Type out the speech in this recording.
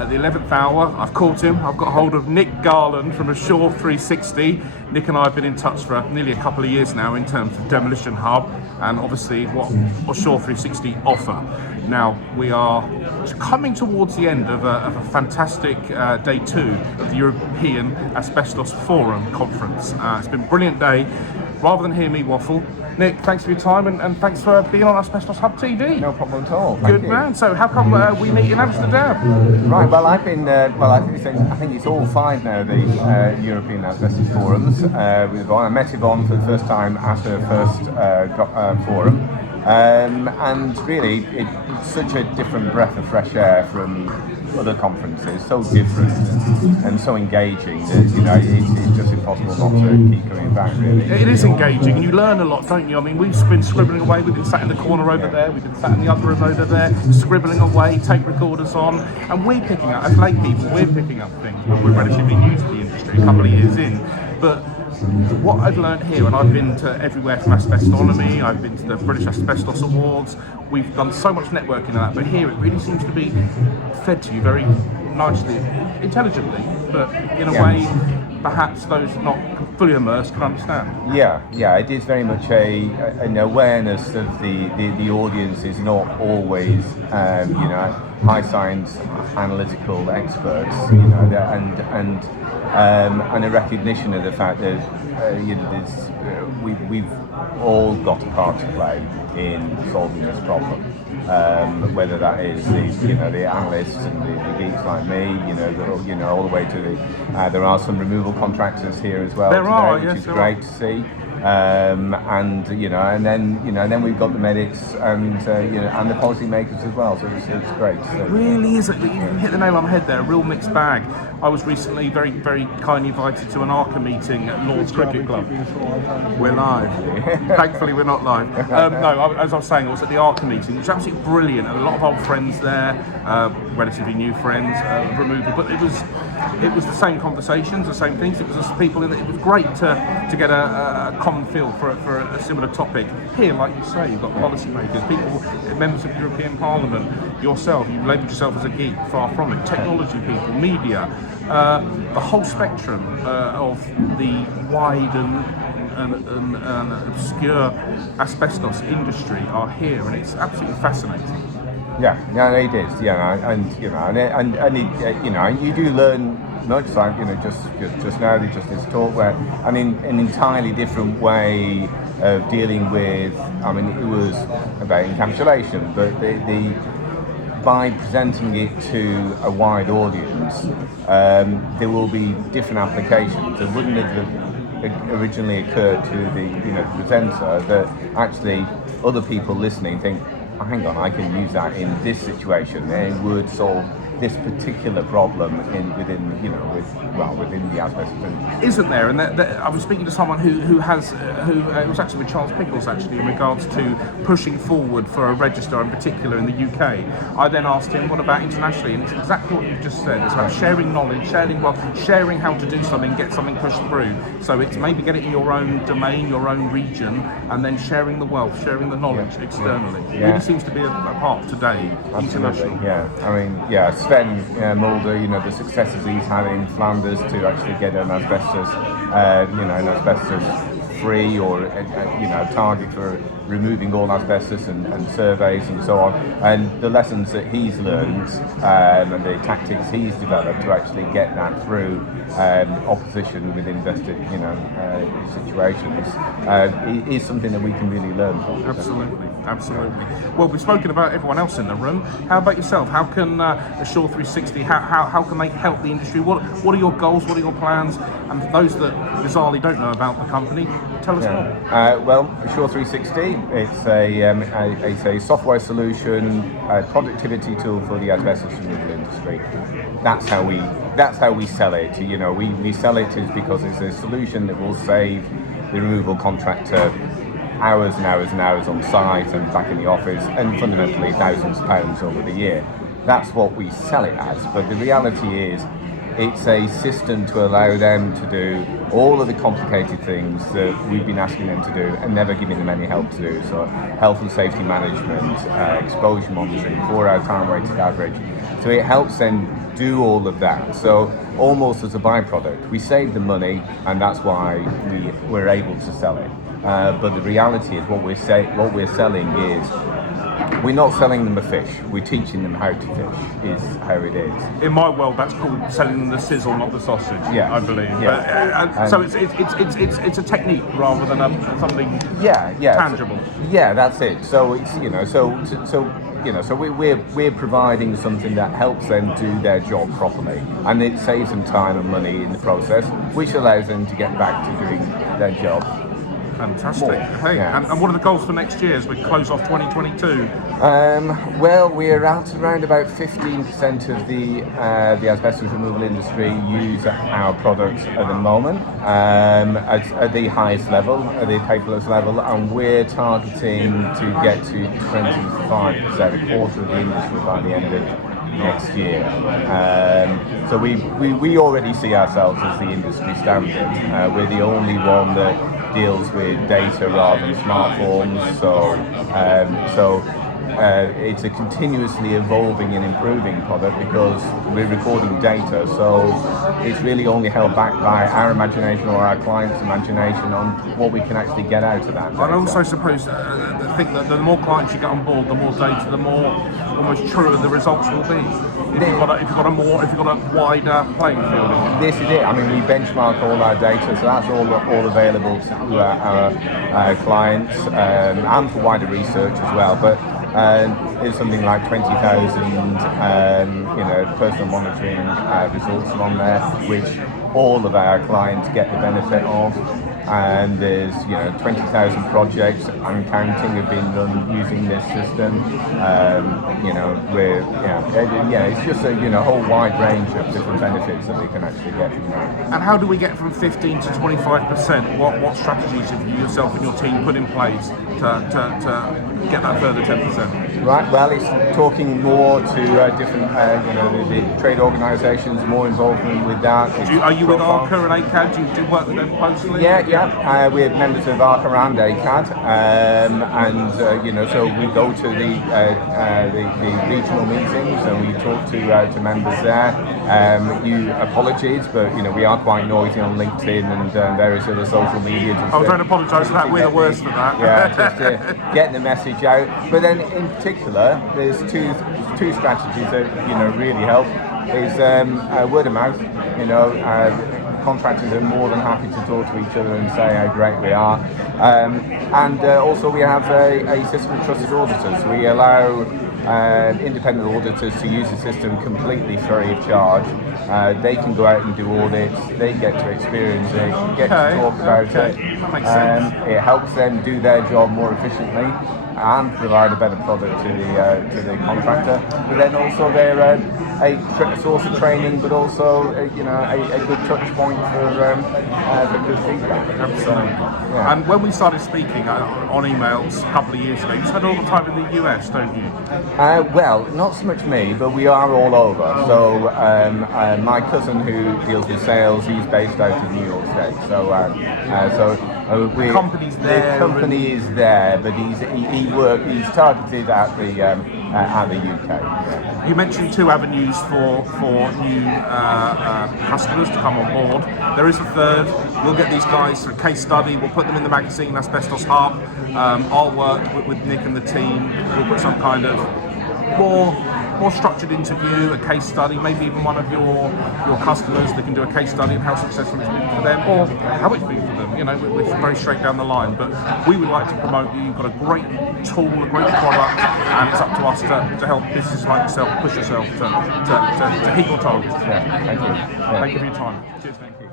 at the 11th hour. I've caught him. I've got hold of Nick Garland from Assure360. Nick and I have been in touch for nearly a couple of years now in terms of Demolition Hub and obviously what Assure360 offer. Now, we are coming towards the end of a fantastic day 2 of the European Asbestos Forum Conference. It's been a brilliant day. Rather than hear me waffle, Nick, thanks for your time and thanks for being on Asbestos Hub TV. No problem at all. Good man. So how come we meet in Amsterdam? Right. Well, I've been. I think it's all 5 now. The European Asbestos Forums. I met Yvonne for the first time at her first forum, and really, it's such a different breath of fresh air from other conferences, so different and so engaging that it's just impossible not to keep coming back. Really, it is engaging, and you learn a lot, don't you? I mean, we've been scribbling away. We've been sat in the corner over there. We've been sat in the other room over there, scribbling away, tape recorders on, and we're picking up as lay people. We're picking up things, but we're relatively new to the industry, a couple of years in, but. What I've learned here, and I've been to everywhere from Asbestonomy, I've been to the British Asbestos Awards, we've done so much networking and that, but here it really seems to be fed to you very nicely, intelligently, but in a way perhaps those not fully immersed can understand. Yeah, it is very much an awareness of the audience is not always, high science analytical experts, and a recognition of the fact that we've all got a part to play in solving this problem. Whether that is the analysts and the geeks like me, all the way to there are some removal contractors here as well. There today, are, which yes, is great to see. And then we've got the medics and the policy makers as well. So it's great. So, it really is. You hit the nail on the head there. A real mixed bag. I was recently very, very kindly invited to an ARCA meeting at Lord's Cricket Club. We're live. Thankfully, we're not live. As I was saying, I was at the ARCA meeting, which was absolutely brilliant. And a lot of old friends there, relatively new friends, removal. But it was the same conversations, the same things. It was just people. It was great to get a common feel for a similar topic. Here, like you say, you've got policymakers, people, members of European Parliament, yourself. You've labelled yourself as a geek. Far from it. Technology people, media. The whole spectrum of the wide and obscure asbestos industry are here, and it's absolutely fascinating. Yeah, it is. And you do learn much. Like just now, just this talk where an entirely different way of dealing with. I mean, it was about encapsulation, but by presenting it to a wide audience, there will be different applications that wouldn't have originally occurred to the presenter, that actually other people listening think, oh, hang on, I can use that in this situation, and it would solve this particular problem within the asbestos industry. Isn't there? And I was speaking to someone who it was actually with Charles Pickles actually in regards to pushing forward for a register in particular in the UK. I then asked him, what about internationally? And it's exactly what you've just said. It's about sharing knowledge, sharing how to do something, get something pushed through. So it's maybe get it in your own domain, your own region, and then sharing the wealth, sharing the knowledge externally. It really seems to be a part today, international. Sven Mulder, the successes he's had in Flanders to actually get an asbestos, an asbestos-free or a target for removing all asbestos and surveys and so on, and the lessons that he's learned and the tactics he's developed to actually get that through opposition with invested, situations is something that we can really learn from. Absolutely. Well, we've spoken about everyone else in the room. How about yourself? How can Assure360, how can they help the industry? What are your goals? What are your plans? And for those that bizarrely don't know about the company, tell us more. Well, Assure360, it's a software solution, a productivity tool for the asbestos removal industry. That's how we sell it. We sell it because it's a solution that will save the removal contractor hours and hours and hours on site and back in the office, and fundamentally thousands of pounds over the year. That's what we sell it as, but the reality is it's a system to allow them to do all of the complicated things that we've been asking them to do and never giving them any help to do. So health and safety management, exposure monitoring, 4-hour time weighted average. So it helps them do all of that. So almost as a byproduct, we save the money, and that's why we're able to sell it. But the reality is what we're selling is, we're not selling them a fish, we're teaching them how to fish, is how it is. In my world, that's called selling them the sizzle, not the sausage, yeah. I believe. Yeah. But, so it's a technique rather than something tangible. Yeah, that's it. So it's, so we're providing something that helps them do their job properly, and it saves them time and money in the process, which allows them to get back to doing their job. Fantastic. Hey, and what are the goals for next year as we close off 2022? Well, we're at around about 15% of the asbestos removal industry use our products at the moment, at the highest level, at the paperless level, and we're targeting to get to 25%, a quarter of the industry by the end of next year. So we already see ourselves as the industry standard. We're the only one that deals with data rather than smart forms, so it's a continuously evolving and improving product because we're recording data, so it's really only held back by our imagination or our clients' imagination on what we can actually get out of that data. I also suppose think that the more clients you get on board, the more data, the more almost truer the results will be. If you've got a wider playing field. This is it. I mean, we benchmark all our data, so that's all available to our clients and for wider research as well. But there's something like 20,000 personal monitoring results on there, which all of our clients get the benefit of. And there's 20,000 projects and counting have been done using this system. It's just a whole wide range of different benefits that we can actually get from that. And how do we get from 15 to 25%? What strategies have you yourself and your team put in place to get that further 10%? Right. Well, it's talking more to different, the trade organisations, more involvement with that. Are you with ARCA and ACAD? Do you work with them closely? Yeah. We're members of ARCA and ACAD, so we go to the regional meetings and we talk to members there. Apologies, but we are quite noisy on LinkedIn and various other social media. I don't apologise for that. We're the worst for that. Yeah, just getting the message out. But then, in particular, there's two strategies that really help. Is word of mouth. Contractors are more than happy to talk to each other and say how great we are. And also we have a system of trusted auditors. We allow independent auditors to use the system completely free of charge. They can go out and do audits, they get to experience it, get to talk about it. That makes sense. It helps them do their job more efficiently and provide a better product to the contractor. But then also they're a source of training, but also a good touch point for good feedback. Absolutely. And when we started speaking on emails a couple of years ago, you spend all the time in the US, don't you? Well, not so much me, but we are all over. So my cousin who deals with sales, he's based out of New York State. The company's there. The company is there, but he's targeted at the UK. Yeah. You mentioned two avenues for new customers to come on board. There is a third. We'll get these guys a case study. We'll put them in the magazine, Asbestos Hub. I'll work with Nick and the team. We'll put some kind of more structured interview, a case study, maybe even one of your customers that can do a case study of how successful it's been for them or how it's been for them. We're very straight down the line, but we would like to promote you. You've got a great tool, a great product, and it's up to us to help businesses like yourself push yourself to hit your targets. Yeah, thank you. Yeah. Thank you for your time. Cheers, thank you.